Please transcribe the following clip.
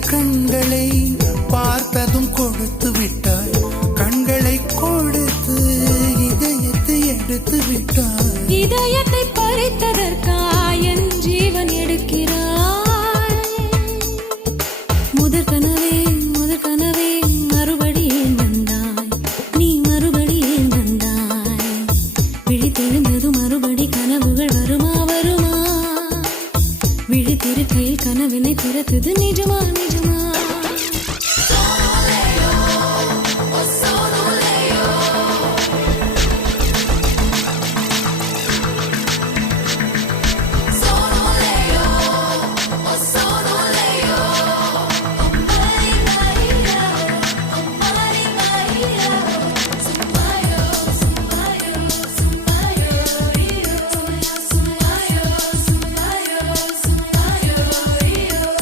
கண்களை பார்த்ததும் கொடுத்து விட்டாய், கண்களை கொடுத்து இதயத்தை எடுத்து விட்டாய். இதயத்தை பறித்ததற்காய் என் ஜீவன் எடுக்கிறாய். முதற் கனவே மறுபடியும் வந்தாய், நீ மறுபடியும் வந்தாய். விழித்தெழுந்தது மறுபடி கனவுகள் வருமா வருமா? விழித்திருக்கையில் கனவினை திறத்தது நிஜமா நிஜமா?